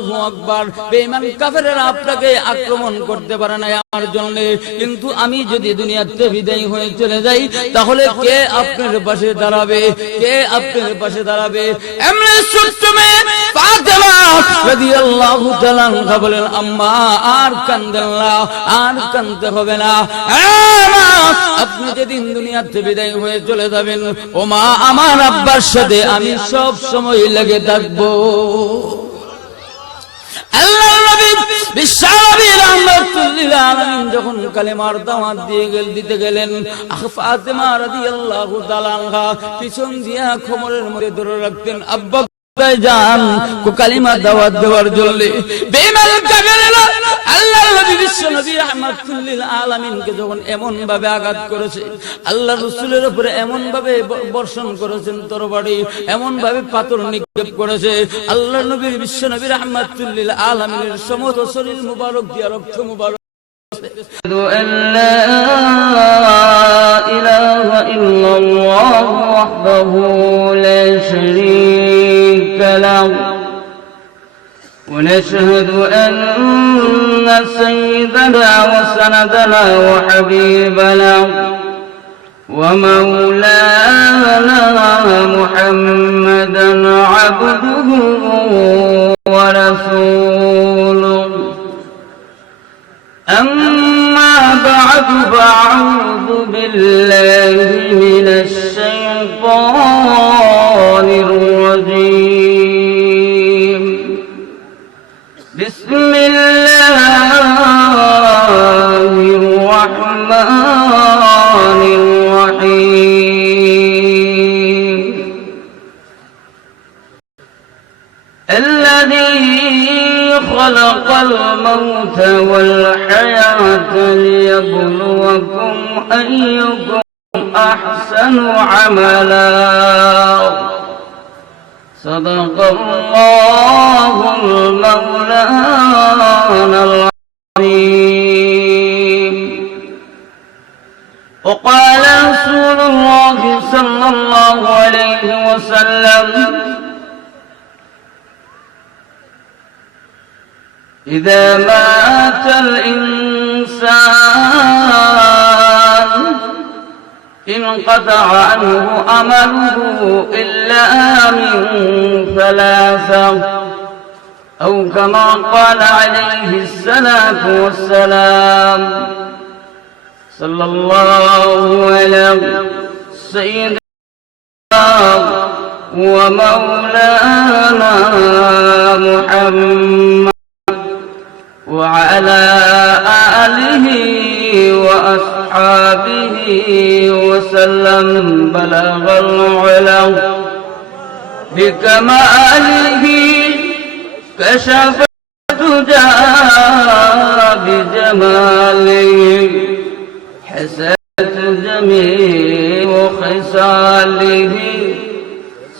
আল্লাহু আকবার। বেঈমান কাফেররা আপনাকে আক্রমণ করতে পারে না আমার জন্য, কিন্তু আমি যদি দুনিয়াতে বিদায় হয়ে চলে যাই তাহলে কে আপনার পাশে দাঁড়াবে? কে আপনার পাশে দাঁড়াবে? এমনি ছোট্ট মেয়ে ফাতেমা রাদিয়াল্লাহু তাআলা আনহা বলেন, আম্মা আর কাঁদেন না, আর কাঁদতে হবে না। আপনি যেদিন দুনিয়াতে বিদায় হয়ে চলে যাবেন, ও মা, আমার আব্বার সাথে আমি সব সময় লেগে থাকবো। আল্লাহর নবী বিশ্বনবী রাহমাতুল লিল আলামিন যখন কালেমার দাওয়াত দিতে গেলেন, ফাতেমা রাদিয়াল্লাহু তাআলা আনহা পিছন দিয়া কোমরের মধ্যে ধরে রাখতেন, আব্বা যান কালিমা দাওয়াত দেওয়ার জন্য। বেঈমান কাফেররা আল্লাহর নবী বিশ্বনবী রাহমাতুল লিল আলামিনকে যখন এমন ভাবে আঘাত করেছে, আল্লাহর রাসূলের উপরে এমন ভাবে বর্ষণ করেছেন তরবারি, এমন ভাবে পাথর নিক্ষেপ করেছে, আল্লাহর নবী বিশ্বনবী রাহমাতুল লিল আলামিনের সমস্ত শরীর মুবারক দিয়া রক্ত মুবারক। أن لا إله إلا الله وحده لا شريك له ونشهد أن سيدنا وسندنا وحبيبنا ومولانا محمدا عبده ورسوله أما بعد فأعوذ بالله من الشيطان الرجيم. بسم الله الرحمن الرحيم. الذي خلق الموت والحياة ليبلوكم أيكم أحسن عملا. صدق الله المولانا العظيم. وقال رسول الله صلى الله عليه وسلم: إذا مات الإنسان انقطع عنه عمله إلا من ثلاثة، أو كما قال عليه الصلاة والسلام. صلى الله على سيدنا ومولانا محمد وعلى آله وأصحابه وسلم. بلغ العلا بكماله كشف الدجى بجماله حسنت جميع خصاله.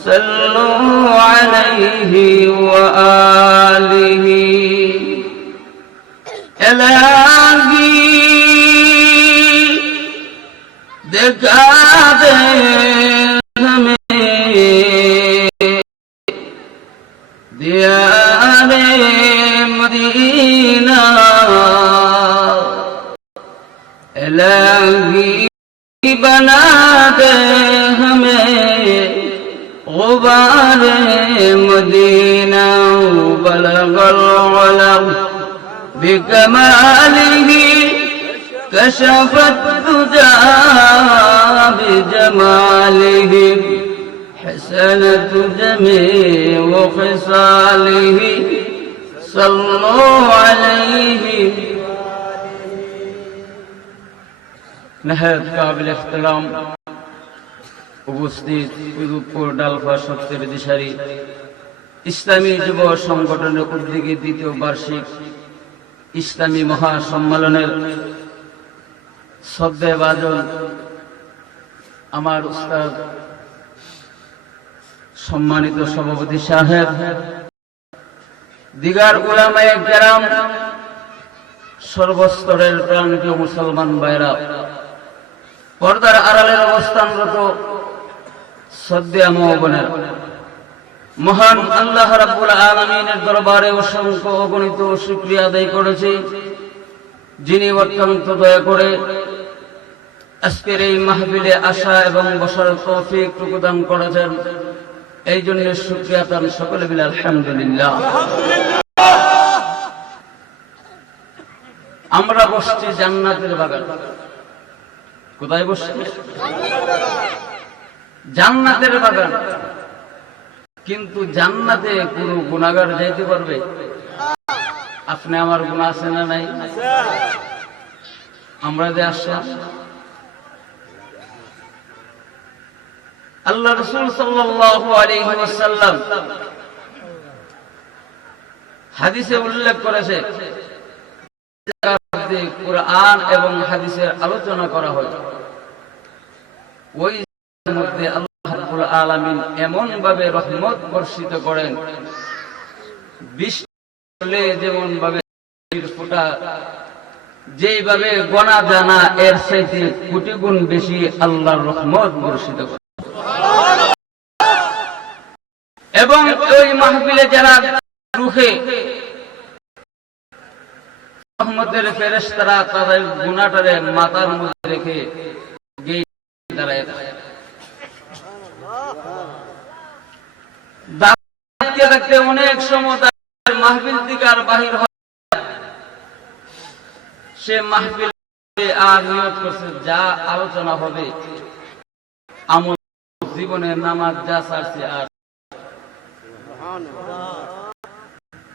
صلوا عليه وآله. الهی دکھا دے ہمیں دیار مدینہ. الہی بنا دے ہمیں غبار مدینہ. بلغ العلا بكماله كشف الدجى بجماله حسنت جميع خصاله. صلوا عليه. نهایت قابل احترام উপস্থিত পিরোজপুর ডালফা সত্যের দিশারি ইসলামী যুব সংগঠনের উদ্যোগে দ্বিতীয় বার্ষিক ইসলামী মহাসম্মেলনের শ্রদ্ধেয়ভাজন আমার উস্তাদ সম্মানিত সভাপতি সাহেব, দিগার উলামায়ে কেরাম, সর্বস্তরের প্রাণপ্রিয় মুসলমান ভাইরা, পর্দার আড়ালের অবস্থানরত শ্রদ্ধেয় মা ও বোনেরা, মহান আল্লাহ রাব্বুল আলামিনের দরবারে অসংখ্য অগণিত শুকরিয়া আদায় করেছি, যিনি অত্যন্ত দয়া করে আজকের এই মাহফিলে আসা এবং বসার তৌফিক প্রদান করেছেন। এই জন্য শুকরিয়া তার সকলে মিলে আলহামদুলিল্লাহ। আমরা বসছি জান্নাতের বাগান। কোথায় বসছি? জান্নাতের বাগান। কিন্তু জান্নাতে কোনো গুনাহগার যাইতে পারবে? আপনি আমার গুনাহ আছে না নাই? আমরা যে আসলাম, আল্লাহ রাসূল সাল্লাল্লাহু আলাইহি ওয়াসাল্লাম হাদিসে উল্লেখ করেছে, কুরআন এবং হাদিসের আলোচনা করা হয়, ওই মধ্যে আল্লাহ রাব্বুল আলামিন এমন ভাবে রহমত বর্ষিত করেন, বৃষ্টি যেমন ভাবে ফোঁটা যেইভাবে গোনা জানা এর চাইতে কোটি গুণ বেশি আল্লাহর রহমত বর্ষিত করেন। এবং ওই মাহফিলে যারা রুহে রহমতের ফেরেশতারা তাদের গুনাহটারে মাথার মধ্যে রেখে দাঁড়ায় থাকতে অনেক সময় মাহফিল থেকে আর বাহির হয়, সে মাহফিল আর নিয়ত করছে যা আলোচনা হবে আমল জীবনের নামাজ যা ছাড়ছে আর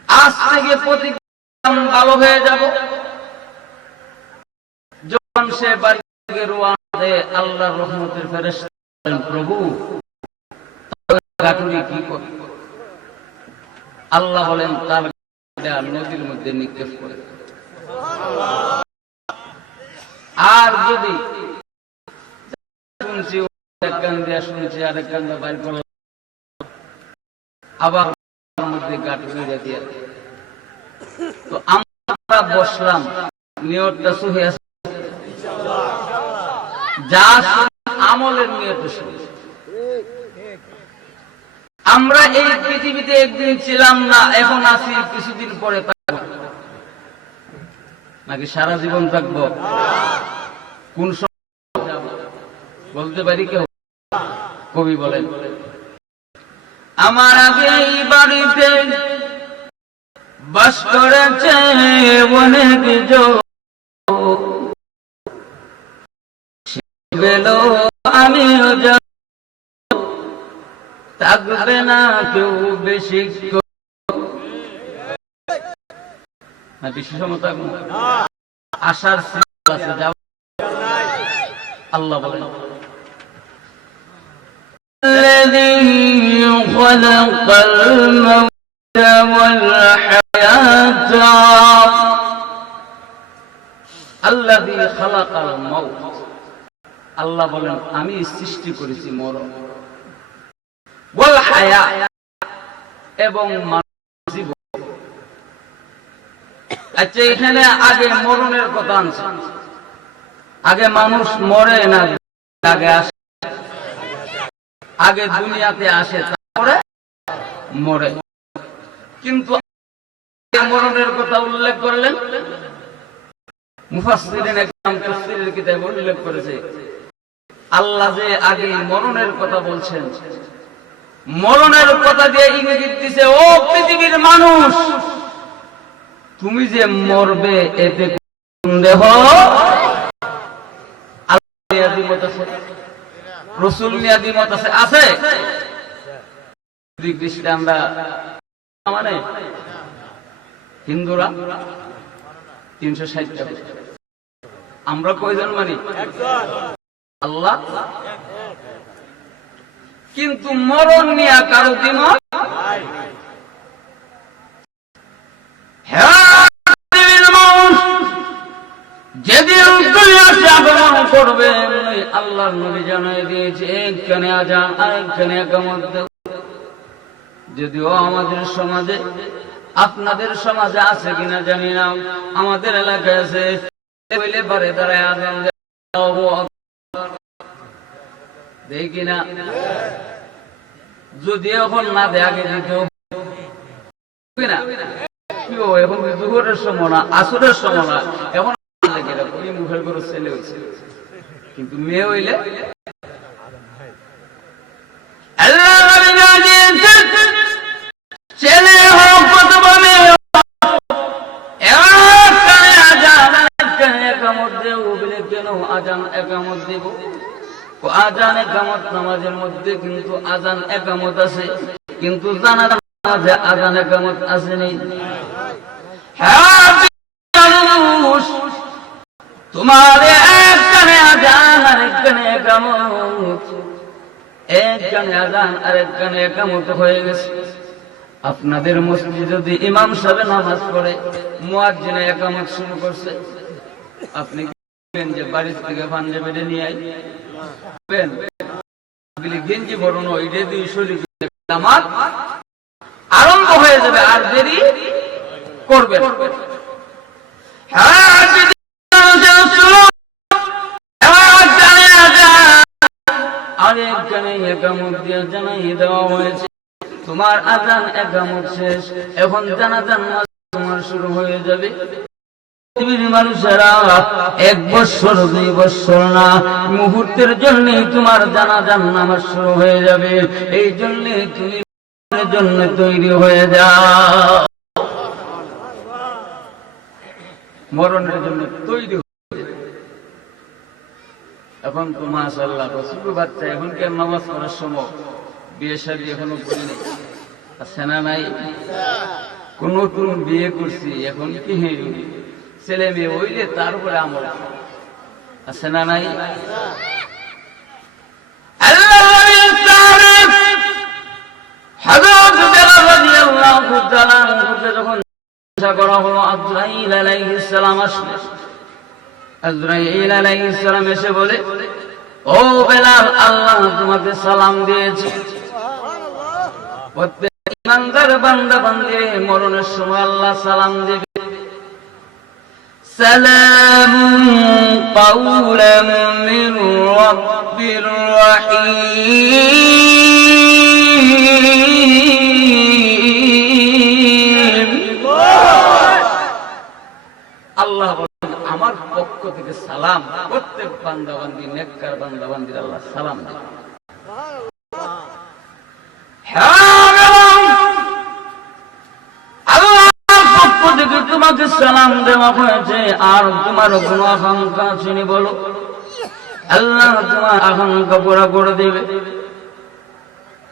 আজ থেকে প্রতিজ্ঞা ভালো হয়ে যাব। যখন সে বাড়ি থেকে রওনা দেয়, আল্লাহর রহমতের ফেরেশতা প্রভু গাটুরি কি করে? আল্লাহ বলেন তার নদীর মধ্যে নিক্ষেপ করে। আর যদি শুনছি এক কান দিয়া শুনছি আরেক কান দিয়ে বাইর করলাম, আবার মধ্যে গাটুরি দিয়ে, তো আমরা বসলাম নিয়তটা সহি আছে, যা আমলের নিয়ত সহি। আমরা এই পৃথিবীতে একদিন ছিলাম না, এখন আছি, কিছুদিন পরে থাকবো, নাকি সারা জীবন থাকবো? কোন সময় বলতে পারি কেউ? কবি বলেন, আমার আগে এই বাড়িতে বাস করেছে অনেক গেল, আমিও থাকবে না কেউ বেশি, বেশি সময় থাকবো, আশার আছে যাব। আল্লাহ বলেন, আল্লাহ বলেন আমি সৃষ্টি করেছি মরণ ওয়াল হায়া এবং জীবন। আচ্ছা, এখানে আগে মরণের কথা আনছে, আগে মানুষ মরে না, আগে আসে, আগে দুনিয়াতে আসে তারপরে মরে। কিন্তু মরণের কথা উল্লেখ করলেন মুফাসসিরিন একরাম তাফসীরের কিতাবে উল্লেখ করেছে, আল্লাহ যে আগে মরণের কথা বলছেন, মরণের কথা দিয়ে ইঙ্গিত দিছে, ও পৃথিবীর মানুষ, তুমি যে মরবে এতে সন্দেহ আল্লাহ দ্বিমত আছে, রাসূল নিয়ে দ্বিমত আছে, আছে খ্রিস্টানরা মানে হিন্দুরা 360টা, আমরা কয়জন মানি? আল্লাহ। কিন্তু মরণ নিয়ে কারো দ্বিমত যেদিন দুনিয়াতে আগমন করবে আল্লাহর নবী জানাই দিয়েছে, একখানে আযান আরেকখানে ইকামত দাও। যদিও আমাদের সমাজে, আপনাদের সমাজে আছে কিনা জানি না, আমাদের এলাকায় আছে, বারে দাঁড়ায় আযান দেখি না, যদি এখন না দেয় আগে দিত না, এখন জোহরের সময় না, আসরের সময় না, এখন মুখের করে ছেলে হয়েছে, কিন্তু মেয়ে হইলে ছেলে হোক অথবা মেয়ে কেন আজান একামত দিব? আজান একামত নামাজের মধ্যে কিন্তু আজান একামত আছে, কিন্তু জানাজার নামাজে আজান একামত আসেনি। তোমার এক কানে আজান আর এক কানে একামত, এক কানে আজান আর এক কানে একামত হয়ে গেছে। আপনাদের মসজিদে যদি ইমাম সাহেব নামাজ পড়ে, মুয়াজ্জিন একামত শুরু করছে, আপনি যে বাড়ি থেকে পাঞ্জাবিটা নিয়ে আইবেন, গেঞ্জি বরণ ওইটা দুই শরীর আমার আরম্ভ হয়ে যাবে, আর দেরি করবেন। আরেকখানে একামত দিয়ে জানাই দেওয়া হয়েছে তোমার আজান একামত শেষ, এখন জানাজান নামাজ তোমার শুরু হয়ে যাবে। মানুষেরা 1 বছর 2 বছর না, মুহূর্তের জন্য তোমার জানাজান নামাজ শুরু হয়ে যাবে। এই জন্য তুমি জন্য তৈরি হয়ে যাও, মরণের জন্য তৈরি হয়ে। এখন তো মাশাআল্লাহ ছোট বাচ্চা, এখন কেন নামাজ পড়ার সময়, বিয়ে শাদী এখনো করিনি, আছে না নাই? কোন নতুন বিয়ে করছি, এখন কি ছেলে মেয়ে হইলে তারপরে আমল, আছে না নাই? যখন করা হলো, আজরাইল আলাইহিস সালাম আসলেন। আজরাইল আলাইহিস সালাম এসে বলে, ও বেলাল, আল্লাহ তোমাকে সালাম দিয়েছে। প্রত্যেক ইমানদার বান্দা বান্দে মরণের সময় আল্লাহ সালাম দেবে, সালামুন কাওলাম মির রাব্বির রাহিম। আল্লাহ বলেন, আমার পক্ষ থেকে সালাম। প্রত্যেক বান্দা বান্দি, নেককার বান্দা বান্দির আল্লাহ সালাম দেবে। তোমাকে সালাম দেওয়া হয়েছে, আর তোমার কোন আকাঙ্ক্ষা শুনি বলো, আল্লাহ তোমার আকাঙ্ক্ষা পুরা করে দেবে।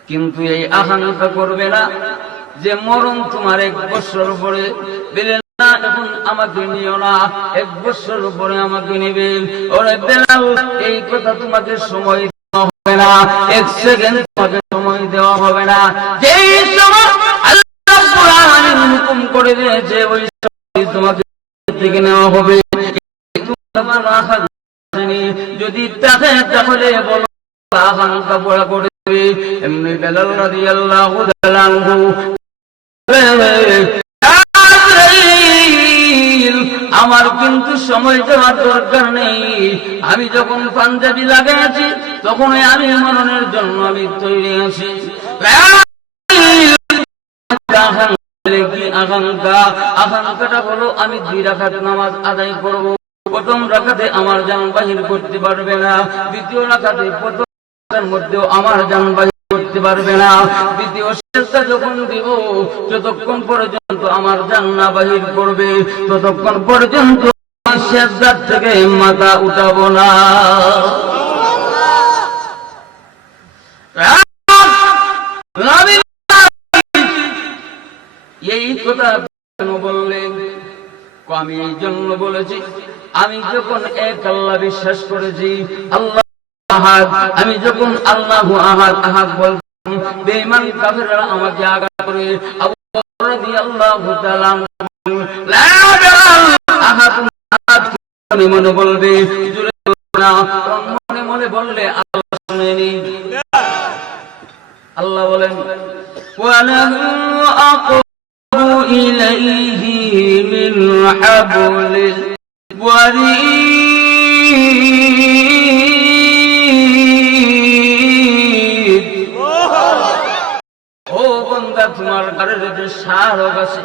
কিন্তু এই আকাঙ্ক্ষা করবে না যে মরণ তোমার 1 বছর পরে দিলে না, এখন আমাকে নিও না, 1 বছর পরে আমাকে নিবে। ওরে বেলাল, এই কথা তোমাকে সময় দেওয়া হবে না, 1 সেকেন্ড তোমাকে সময় দেওয়া হবে না। যেই সময় আল্লাহ কুরআনে হুকুম করে দিয়েছে, ওই তোমাকে থেকে নেওয়া হবে। যদি তাকে তাহলে বলো, আকাঙ্ক্ষা পুরা করে দেবে। এমনি বেলাল রাদিয়াল্লাহু তাআলা আনহু, আমার কিন্তু সময় দেওয়ার দরকার নেই, আমি যখন পাঞ্জাবি লাগাইছি তখন আমি মরণের জন্য আমি তৈরি আছি। আকাঙ্ক্ষাটা হলো আমি 2 রাকাত নামাজ আদায় করব। প্রথম রাকাতে আমার জান বাহির করতে পারবে না, দ্বিতীয় রাকাতে প্রথম মধ্যেও আমার জান বাহির করতে পারবে না, দ্বিতীয় সেজদা যখন দিব যতক্ষণ পর্যন্ত আমার জান না বাহির করবে ততক্ষণ পর্যন্ত সেজদার থেকে মাথা উঠাবো না। এই কথা কেন বললেন? আমি এই জন্য বলেছি, আমি যখন এক আল্লাহ বিশ্বাস করেছি, আল্লাহ আহাদ, আমি যখন আল্লাহু আহাদ আহাদ বলতাম, বেঈমান কাফেররা আমাকে আঘাত করে, আবু বকর রাদিয়াল্লাহু তাআলা লা আহাদ আহাদ মনে মনে বলবে, জোরে না, মনে মনে বললে আল্লাহ শুনেনি। আল্লাহ বলেন, ওয়ালাহু আqrabu ইলাইহি মিন হাবলিল ওয়ারিদ। তোমার ঘরের যে শাহরগ আছে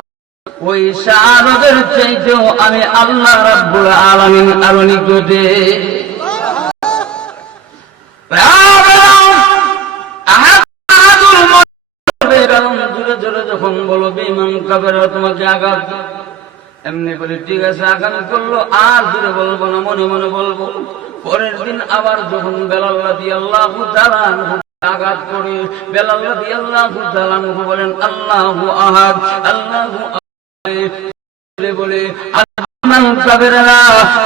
ওই শাহরগের চাইতেও আমি আল্লাহ রাব্বুল আলামিন আরো নিকটে। জোরে জোরে যখন বলবে ইমাম কাবেরা তোমাকে আঘাত, এমনি বলে ঠিক আছে আঘাত করলো, আর জোরে বলবো না, মনে মনে বলবো। পরের দিন আবার যখন বেলাল রাদিয়াল্লাহু তাআলা আঘাত করে, বেলাল রাদিয়াল্লাহু তাআলা বলেন আল্লাহু আহাদ আল্লাহু আহাদ বলে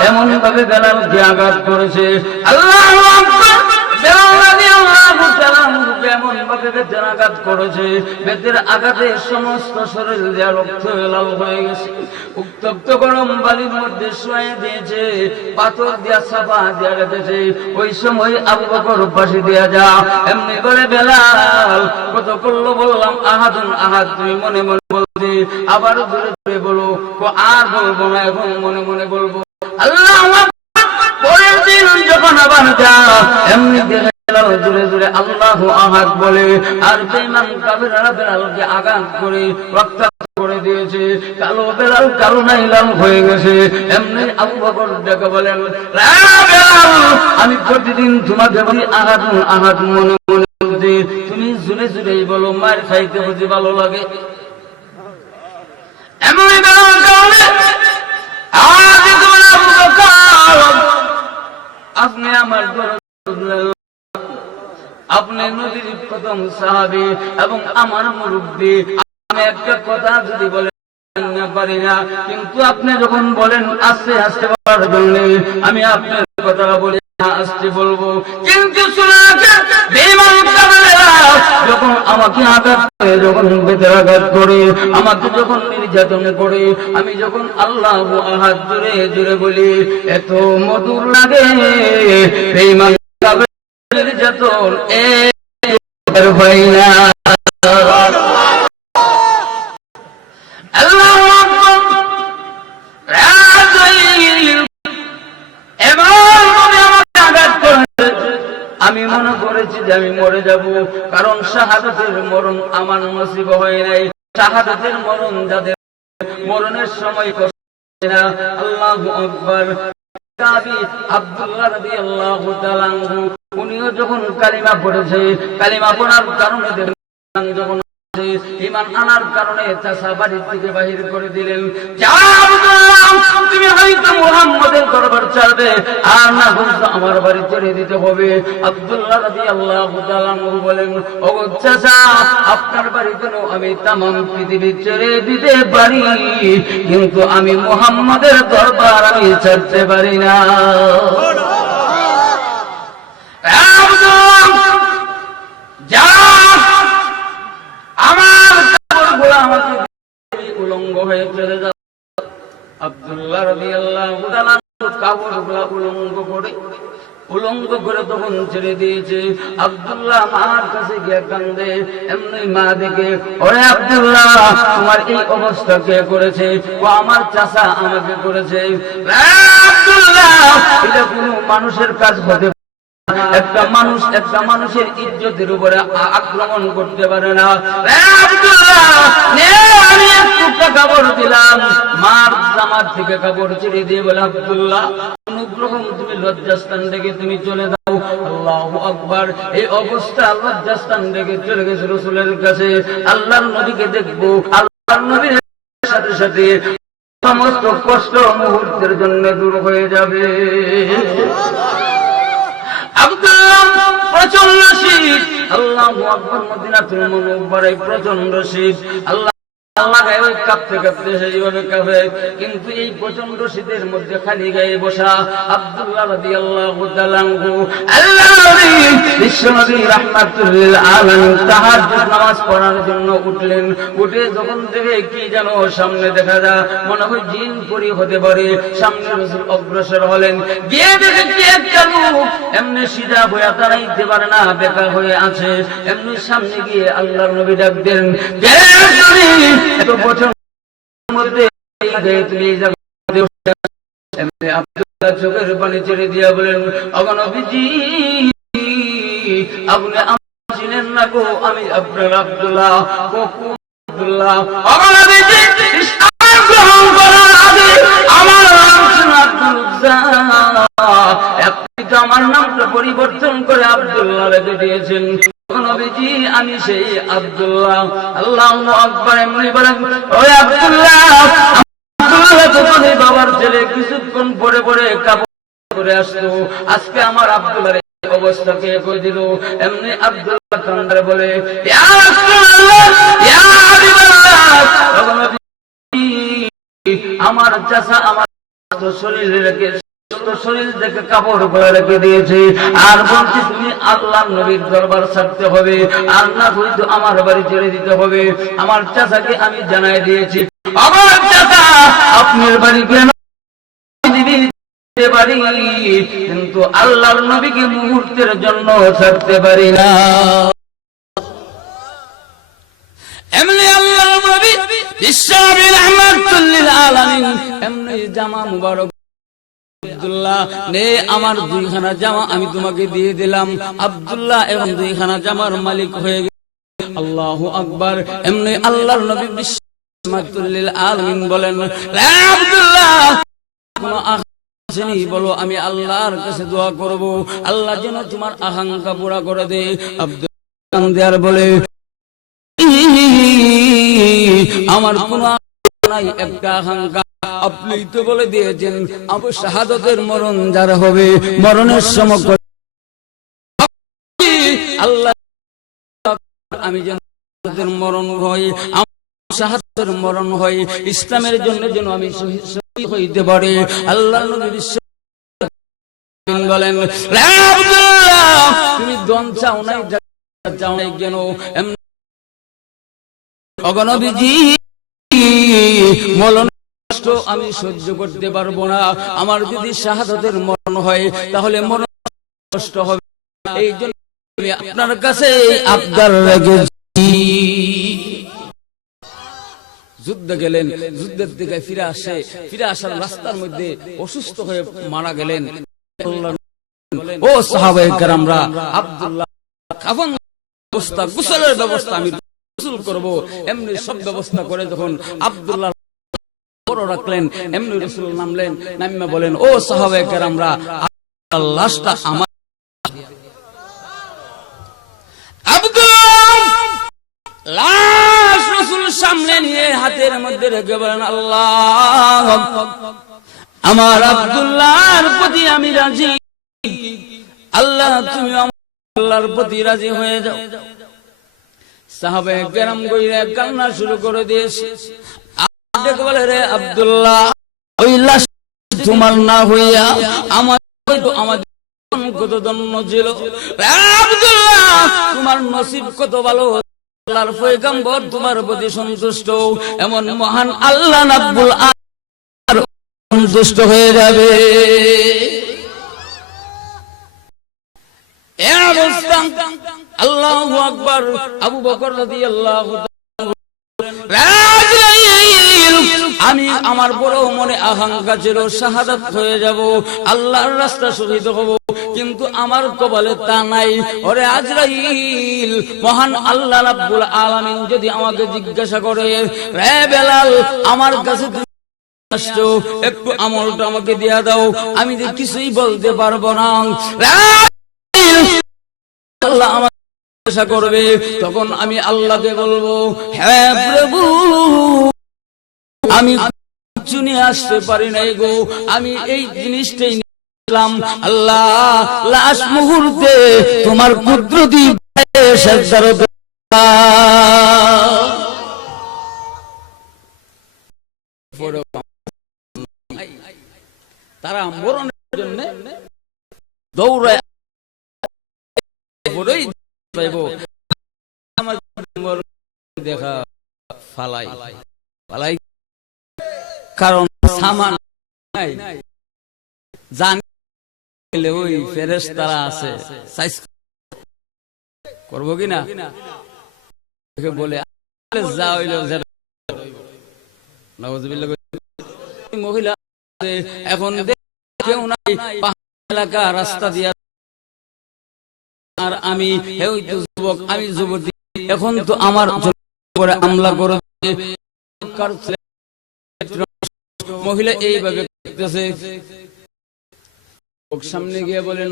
এমন ভাবে বেলালকে আঘাত করেছে, আল্লাহু আকবার, বেলাল রাদিয়াল্লাহু তাআলা এমন ভাবে বেতের আঘাত করেছে, বেতের আঘাতে সমস্ত শরীর দেয়া রক্ত লাল হয়ে গেছে। উত্তপ্ত গরম বালির মধ্যে শুয়ে দিয়েছে, পাথর দিয়া চাপা দিয়া রেখেছে। ওই সময় আবু বকর পাশে দিয়া যা, এমনি করে বেলাল কত করলো বললাম আহাদুন আহাদ, তুমি মনে মনে বলতে, আবার জোরে জোরে বলো, আর বলবো না, এখন মনে মনে বলবো আল্লাহু আকবার। পরের দিন যখন আবার যা, এমনি জোরে জোরে আল্লাহু আহাদ বলে, আর বেঈমান কাফেররা বেলালকে আঘাত করে রক্তাক্ত করে দিয়েছে। কালো বেলাল কালো নাই লাল হয়ে গেছে। এমনি আবু বকর ডেকে বলেন বেলাল, আমি প্রতিদিন তোমাকে বলি আহাদুন আহাদ মনে মনে বলতে, তুমি জোরে জোরে বলো, মার খাইতে বুঝি ভালো লাগে। এমনি বেলাল কালে আজ তোমার আবু বকর, আপনি আমার আপনি নবীর প্রথম সাহাবী এবং আমার মুরব্বী, আমি একটা কথা যদি বলেন না পারি না, কিন্তু আপনি যখন বলেন আস্তে আস্তে বলার জন্য আমি আপনার কথাটা বলি আস্তে বলবো। কিন্তু বেঈমান কাফেররা যখন আমাকে আঘাত করে, যখন বেতের আঘাত করে, আমাকে যখন নির্যাতন করে, আমি যখন আল্লাহু আহাদ জোরে জোরে বলি, এত মধুর লাগে। বেঈমান নির্যাতন এর হয় না। আল্লাহু আকবার। আমি মনে করেছি যে আমি মরে যাব, কারণ শাহাদাতের মরণ আমার নসিব হয় নাই। শাহাদাতের মরণ যাদের মরণের সময় কষ্ট না। আল্লাহু আকবার। আব্দুল্লাহ রাদিয়াল্লাহু তাআলা উনিও যখন কালিমা পড়েছে, কালিমা পড়ার কারণে যখন ঈমান আনার কারণে চাচা বাড়ি থেকে বাহির করে দিলেন, তুমি হয়তো মুহাম্মদের দরবার ছাড়বে, আর না হয়তো আমার বাড়ি ছেড়ে দিতে হবে। আব্দুল্লাহ রাদিয়াল্লাহু তাআলা বলেন, ওগো চাচা, আপনার বাড়ি কেন আমি তামাম পৃথিবী ছেড়ে দিতে পারি, কিন্তু আমি মুহাম্মদের দরবার আমি ছাড়তে পারি না। আমাকে উলঙ্গ হয়ে চলে যাও। আব্দুল্লাহ রাদিয়াল্লাহু তাআলা কাপড়গুলো উলঙ্গ করে তখন ছেড়ে দিয়েছে। আব্দুল্লাহ মার কাছে গিয়ে কান্দে, এমনি মা দেখে, ওরে আব্দুল্লাহ, তোমার এই অবস্থা কে করেছে? ও আমার চাচা আমাকে করেছে। আব্দুল্লাহ, এটা কোনো মানুষের কাজ হতে, একটা মানুষের ইজ্জতের উপরে আক্রমণ করতে পারে না। আমি একটু কাপড় দিলাম, মার জামার থেকে কাপড় ছেড়ে দিয়ে বলে, আব্দুল্লাহ, অনুগ্রহ তুমি লজ্জাস্থান থেকে তুমি চলে যাও। আল্লাহু আকবার। এই অবস্থা লজ্জাস্থান থেকে চলে গেছে রাসূলের কাছে। আল্লাহর নবীকে দেখবো, আল্লাহর নবীর সাথে সাথে সমস্ত কষ্ট মুহূর্তের জন্য দূর হয়ে যাবে। প্রচন্ড শীত, আল্লাহু আকবার। মদিনাতুল মুনাওয়ারায় প্রচন্ড শীত। আল্লাহ গায়ে কাঁপতে কাঁপতে সেইভাবে কাঁপে, কিন্তু এই প্রচন্ড শীতের মধ্যে খালি গায়ে বসা আব্দুল্লাহ রাদিয়াল্লাহু তাআলা আল্লাহর নবী বিশ্বনবী রাহমাতুল লিল আলামিন তাহাজ্জুদ নামাজ পড়ার জন্য উঠলেন। উঠে যখন দেখে কি যেন সামনে দেখা যায়, মনে হয় জিন পরি হতে পারে। সামনে রাসূল অগ্রসর হলেন, গিয়ে দেখে কি একটা লোক এমনি সিধা হয়ে দাঁড়াইতে পারে না, বেকা হয়ে আছে। এমনি সামনে গিয়ে আল্লাহর নবী ডাক দেন, এত বছর মধ্যে তুমি আব্দুল্লাহ চোখের পানি ছেড়ে দিয়া বলেন, ওগো নবীজি, আপনি আমাকে চিনেন না গো, আমি আপনার আব্দুল্লাহ। আব্দুল্লাহ, নবীজি ইসলাম গ্রহণ করার আগে আমার নাম ছিল আব্দুল উজ্জা, আপনি তো আমার নামটা পরিবর্তন করে আব্দুল্লাহ রেখে দিয়েছেন। নবীজি আমি সেই আব্দুল্লাহ। আল্লাহু আকবার। এমনি বলেন, ওই আব্দুল্লাহ, আব্দুল্লাহ তো তোর বাবার ছেলে, কিছুক্ষণ পরে পরে কাপড় করে আসতো, আজকে আমার আব্দুল্লাহর অবস্থা কে করে দিল? এমনি আব্দুল্লাহ কান্দারে বলে, ইয়া রাসূলুল্লাহ, ইয়া হাবিবাল্লাহ, আমার চাচা আমার শরীরে রেখে শরীর থেকে কাপড় করে রেখে দিয়েছে, আর বলছি তুমি আল্লাহর নবীর দরবার ছাড়তে হবে, আর না হয়তো আমার বাড়ি ছেড়ে দিতে হবে। আমার চাচাকে আমি জানাই দিয়েছি, আমার চাচা আপনার বাড়ি কেন পারি, কিন্তু আল্লাহর নবীকে মুহূর্তের জন্য ছাড়তে পারি না। এমনি আল্লাহর নবী বিশ্বনবী রাহমাতুল লিল আলামিন এমনি জামা মুবারক, আব্দুল্লাহ নে আমার দুইখানা জামা আমি তোমাকে দিয়ে দিলাম। আব্দুল্লাহ এবং দুইখানা জামার মালিক হয়ে গেল। আল্লাহু আকবার। এমনি আল্লাহর নবী বিশ্বনবী রাহমাতুল লিল আলামিন বলেন, হে আব্দুল্লাহ, কোন আশানি বলো, আমি আল্লাহর কাছে দোয়া করব, আল্লাহ যেন তোমার আকাঙ্ক্ষা পুরা করে দেয়। আব্দুল্লাহ কান্দার বলে, আমার কোন নাই, একটা আকাঙ্ক্ষা, আপনি তো বলে দিয়েছেন আবু শাহাদাতের মরণ যার হবে, মরণের সময় আল্লাহ আমি যেন মরণ হয়, শাহাদাতের মরণ হয়, ইসলামের জন্য যেন আমি শহীদ হইতে পারি। আল্লাহর নবী বলেন, হে আব্দুল্লাহ, তুমি দম চাও নাই, চাও নাই কেন? এমনি অগণবিজি মরণ আমি সহ্য করতে পারবো না, আমার যদি শাহাদাতের মরণ হয় তাহলে মরণ কষ্ট হবে, এই জন্য আমি আপনার কাছে আবদার রেখেছি। যুদ্ধে গেলেন, যুদ্ধের দিকে ফিরে আসার রাস্তার মধ্যে অসুস্থ হয়ে মারা গেলেন। ও সাহাবায়ে কেরামরা, আব্দুল্লাহ কাফন ব্যবস্থা, গোসলের ব্যবস্থা আমি গোসল করব, এমনি সব ব্যবস্থা করে যখন আব্দুল্লাহ রাখলেন, এমনি রাসূল নামলেন, নামিয়া বলেন, ও সাহাবায়ে কেরামরা, লাশটা আমার। আব্দুল্লাহ লাশ রাসূল সামনে নিয়ে হাতের মধ্যে রেখে বলেন, আল্লাহ, আমার আব্দুল্লাহর প্রতি আমি রাজি, আল্লাহ তুমি আল্লাহর প্রতি রাজি হয়ে যাও। সাহাবায়ে কেরাম কইরা কান্না শুরু করে দিয়েছে। বলে, রে আব্দুল্লাহ, ওই লাশ তোমার না হইয়া আমার আমাদের কত ধন্য ছিল। আব্দুল্লাহ, তোমার নসিব কত ভালো, আল্লাহর পয়গম্বর তোমার প্রতি সন্তুষ্ট, এমন মহান আল্লাহ রাব্বুল আলামিন সন্তুষ্ট হয়ে যাবে। এ অবস্থা আল্লাহু আকবার। আবু বকর রাদিয়াল্লাহু তাআলা, আমি আমার বড় মনে আকাঙ্ক্ষা ছিল শাহাদাত হয়ে যাব, আল্লাহর রাস্তা শহীদ হব, কিন্তু আমার কপালে তা নাই। ওরে আজরাইল, মহান আল্লাহ রাব্বুল আলামিন যদি আমাকে জিজ্ঞাসা করে, রে বেলাল, আমার কাছে আসছো, একটু আমলটা আমাকে দিয়া দাও, আমি যে কিছুই বলতে পারবো না। আল্লাহ আমাকে জিজ্ঞাসা করবে, তখন আমি আল্লাহকে বলবো, হ্যাঁ প্রভু, আমি কিছু নিয়ে আসতে পারি নাই গো, আমি এই জিনিসটাই নিলাম। আল্লাহ, লাশ মুহূর্তে তোমার কুদরতি সেজদার তারা মরণের জন্য দৌড়ায় দেখা ফালাই ফালাই, কারণ সামান নাই, জানলে ওই ফেরেশতারা আছে, করবো কিনা বলে যা হইল। মহিলা এখন কেউ নাই, এলাকা রাস্তা দিয়া, আর আমি যুবক, আমি যুবতী, এখন তো আমার উপরে হামলা করে মহিলা এইভাবে করতেছে, সামনে গিয়ে বলেন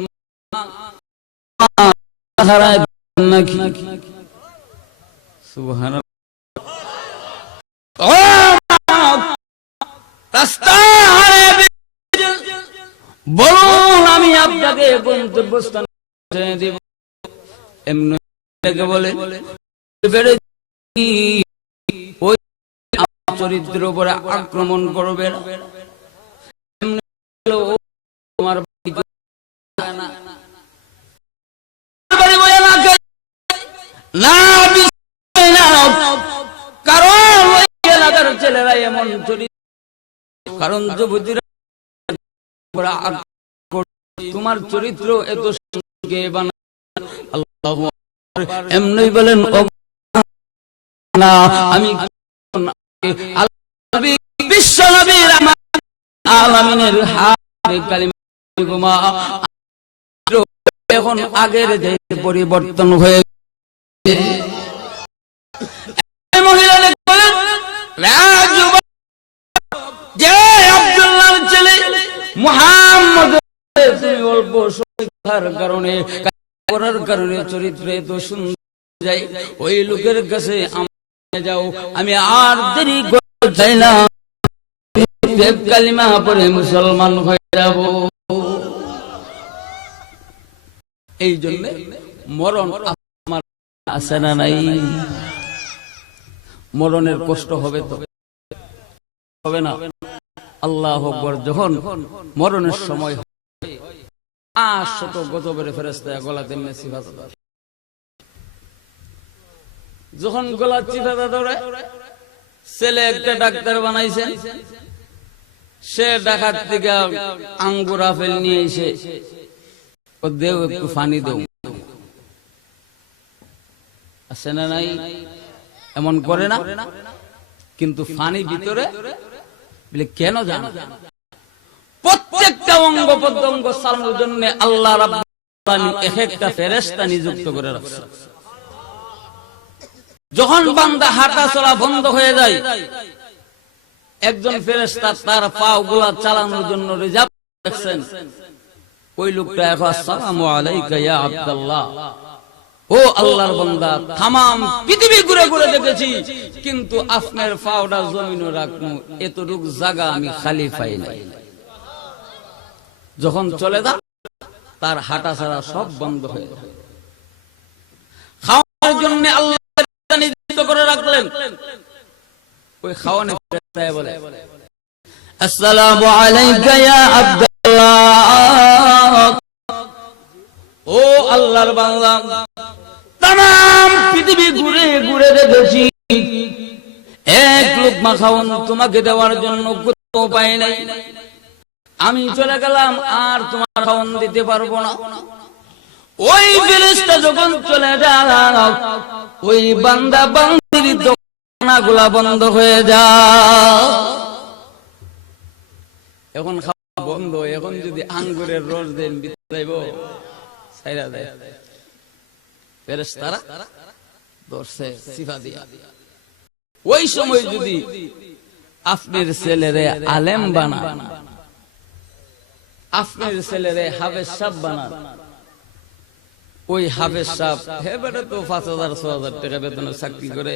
নাকি সুবহানাল্লাহ, বলুন আমি আপনাকে গন্তব্যস্থানে দেব। এমনি বলে ওই চরিত্রের উপরে আক্রমণ করবে কারণ ওই এলাকার ছেলেরা এমন চরিত্র, কারণ যুবতীরা তোমার চরিত্র এত আল্লাহু এমনি বলেন আমি বিশ্ব নবীর আলামিনের হাতে কালিমা এখন আগের যে পরিবর্তন হয়ে মহিলা বলেন যে আব্দুল্লাহর ছেলে মুহাম্মদ তুমি অল্প সময়ের কারণে করার কারণে চরিত্র এত সুন্দর যায়, ওই লোকের কাছে যাও, আমি আর দেরি করতে চাই না, কালিমা পড়ে মুসলমান হয়ে যাব। এই জন্য মরণ আমার আছে না নাই? মরণের কষ্ট হবে তো হবে না? আল্লাহু আকবার। যখন মরণের সময় গজবের ফেরেশতা গলাতে চিফা ধরে, যখন গলা চিফা ধরে, ছেলে একটা ডাক্তার বানাইছে, সে ডাকাত থেকে আঙ্গুর আপেল নিয়ে এসে ও দেও একটু পানি দেও, আছে না নাই? এমন করে না? কিন্তু পানি ভিতরে বলে কেন জানো? প্রত্যেকটা অঙ্গ প্রত্যঙ্গ চালানোর জন্য আল্লাহ রাব্বুল আলামিন এক একটা ফেরেশতা নিযুক্ত করে রাখছে। যখন বান্দা হাঁটা চলা বন্ধ হয়ে যায়, একজন ফেরেশতা তার পা গুলা চালানোর জন্য রিজার্ভ রাখছেন। ওই লোকটা এখন আসসালামু আলাইকা ইয়া আব্দুল্লাহ, ও আল্লাহর বান্দা, তামাম পৃথিবী ঘুরে ঘুরে দেখেছি, কিন্তু আপনার পাওটা জমিনে রাখবো এতটুকু জায়গা আমি খালি পাই নাই। যখন চলে যা, তার হাঁটা ছাড়া সব বন্ধ হয়ে যায়। খাওয়ার জন্য আল্লাহ নিযুক্ত করে রাখলেন। ওই খাওয়ানে বলে আসসালামু আলাইকা ইয়া আব্দুল্লাহ, ও আল্লাহর বান্দা, তামাম পৃথিবী ঘুরে ঘুরে দেখেছি, এক লোকমা খাওয়ান তোমাকে দেওয়ার জন্য কোথাও পাই নাই। আমি চলে গেলাম, আর তোমার খাওয়ান দিতে পারবো না। ওই ফেরেশতা যখন চলে যায়, ওই বান্দা বান্দির দোকানগুলা বন্ধ হয়ে যায়। এখন খাওয়া বন্ধ, এখন যদি আঙ্গুরের রস দেন যাইব ছাইরা দেয়, ফেরেশতারা ধরছে সিফা দিয়া। ওই সময় যদি আপনার ছেলেরে আলেম বানান, আপনার ছেলেরে হাফেজ সাহেব বানান, ওই হাফেজ সাহেব হেবেটা তো 5,000-6,000 টাকা বেতনে চাকরি করে,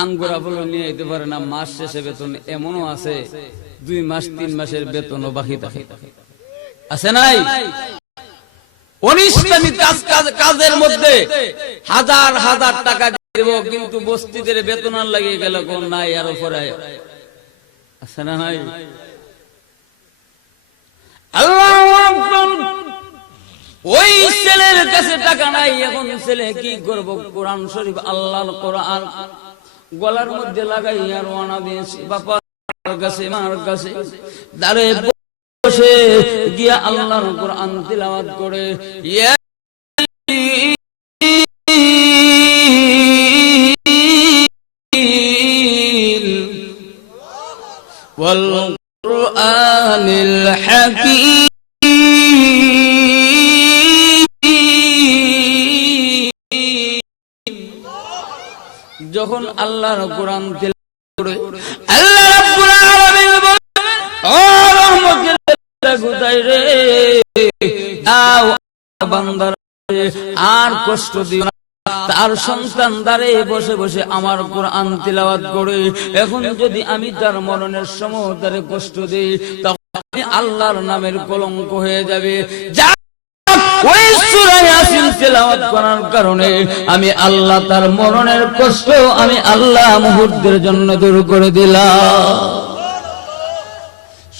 আঙ্গুরা বলে নিয়ে যেতে পারে না, মাস শেষে বেতন এমনও আছে 2 মাস 3 মাসের বেতনও বাকি থাকে, আছে নাই? অনিষ্টামি কাজের মধ্যে হাজার হাজার টাকা দিব, কিন্তু বস্তিদের বেতন আর লাগিয়ে গেল কোন নাই, আরো পরে আছে না নাই? আল্লাহু আকবার। ওই ছেলের কাছে টাকা নাই, এখন ছেলে কি করব? কোরআন শরীফ, আল্লাহর কোরআন গলার মধ্যে লাগাই আর রওনা দিয়েছি বাবার কাছে, মার কাছে দাঁড়ে বসে গিয়া আল্লাহর কোরআন তিলাওয়াত করে, ইয়া ওয়াল কুরআনিল হাকীম, যখন আল্লাহর কোরআন বান্দার আর কষ্ট দিও না। তার সন্তান দাঁড়িয়ে বসে বসে আমার কোরআন তিলাওয়াত করে, এখন যদি আমি তার মরণের সময় তারে কষ্ট দিই, তখন আল্লাহর নামের কলঙ্ক হয়ে যাবে। যা ওই সূরা ইয়াসিন তিলাওয়াত করার কারণে আমি আল্লাহ তার মরণের কষ্ট আমি আল্লাহ মুহূর্তের জন্য দূর করে দিলাম।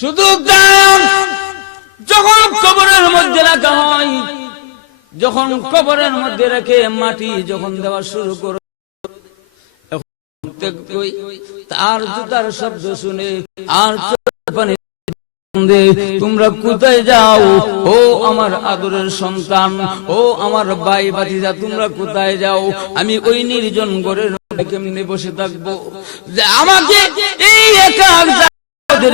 শুধু যখন কবরের মধ্যে রাখা হয়, যখন কবরের মধ্যে রেখে মাটি যখন দেওয়া শুরু করে, তার জুতার শব্দ শুনে আর তোমরা কোথায় যাও? ও আমার আদরের সন্তান, ও আমার ভাই ভাতিজা, তোমরা কোথায় যাও? আমি ওই নির্জন ঘরের কেমনে বসে থাকবো যে আমাকে এই একা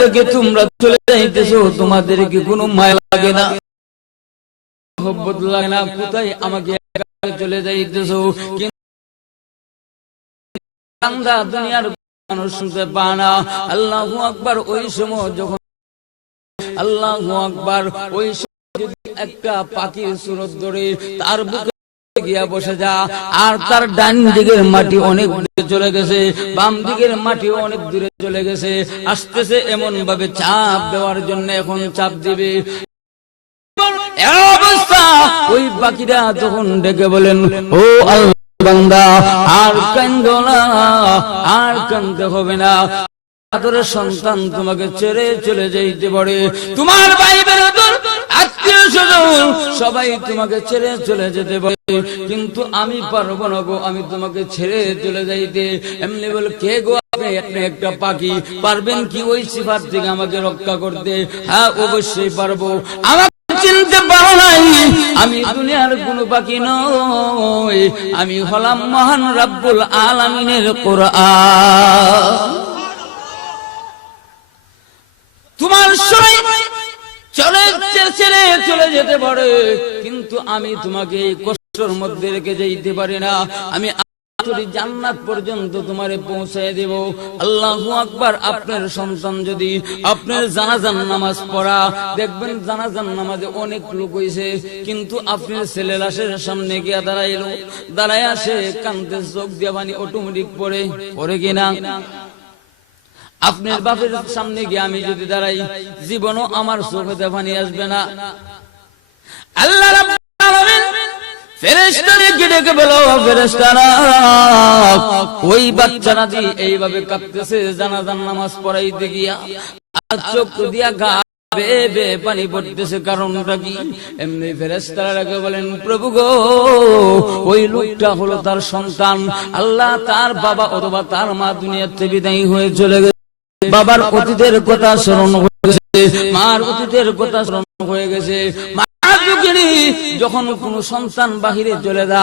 রেখে তোমরা চলে যাইতেছো? তোমাদেরকে কোনো মায়া লাগে না, মহব্বত লাগে না? কোথায় আমাকে একা চলে যাইতেছো? কিন্তু দুনিয়ার মানুষ শুনতে পায় না। আল্লাহু আকবার। ওই সময় যখন আল্লাহু আকবার, ওই সময় যদি একটা পাখির সুরত ধরে তার বুকে গিয়া বসে যা, আর তার ডান দিকের মাটি অনেক দূরে চলে গেছে, বাম দিকের মাটি অনেক দূরে চলে গেছে, আসতেছে এমন ভাবে চাপ দেওয়ার জন্য এখন চাপ দিবে। অবস্থা ওই পাখিরা তখন ডেকে বলেন, ও আল্লাহ বান্দা, আর কান্দো না, আর কান্দতে হবে না। আদরের সন্তান তোমাকে ছেড়ে চলে যাইতে পারে, তোমার ভাই বেরোদর আত্মীয় স্বজন সবাই তোমাকে ছেড়ে চলে যেতে পারে, কিন্তু আমি পারবো না গো, আমি তোমাকে ছেড়ে চলে যাইতে। এমনি বলে, কে গো আপনি? একটা পাখি, পারবেন কি ওই সিফাত থেকে আমাকে রক্ষা করতে? হ্যাঁ, অবশ্যই পারবো। আমাকে চিনতে পারো নাই? আমি দুনিয়ার কোনো পাখি নই, আমি হলাম মহান রব্বুল আলামিনের কোরআন। তোমার সবাই চলে যেতে পারে, কিন্তু আমি তোমাকে এই কষ্টের মধ্যে রেখে যেতে পারি না। আমি জান্নাত পর্যন্ত তোমারে পৌঁছায় দেব। আল্লাহু আকবার। আপনার সন্তান যদি আপনার জানাজার নামাজ পড়া, দেখবেন জানাজার নামাজে অনেক লোক হইছে, কিন্তু আপনার ছেলে লাশের সামনে গিয়া দাঁড়াইলো, দাঁড়ায় আসে কান্দে, চোখ দিয়া পানি অটোমেটিক পড়ে কিনা? আপনার বাপের সামনে গিয়ে আমি যদি দাঁড়াই, জীবনও আমার চোখে পানি আসবে না। আল্লাহ রাব্বুল আলামিন ফেরেশতাদেরকে ডেকে বলো, ফেরেশতারা, ওই বাচ্চারা যে এইভাবে কাঁদতেছে জানাজার নামাজ পড়াইতে গিয়া, আর চোখ দিয়া বে পানি পড়তেছে, কারণটা কি? এমনি ফেরেশতারা ডেকে বলেন, প্রভু গো, ওই লোকটা হলো তার সন্তান। আল্লাহ, তার বাবা অথবা তার মা দুনিয়াতে বিদায় হয়ে চলে গেছে, বাবার অতীতের কথা স্মরণ হয়ে গেছে, মার অতীতের কথা স্মরণ হয়ে গেছে। যখন কোন সন্তান বাহিরে চলে যা,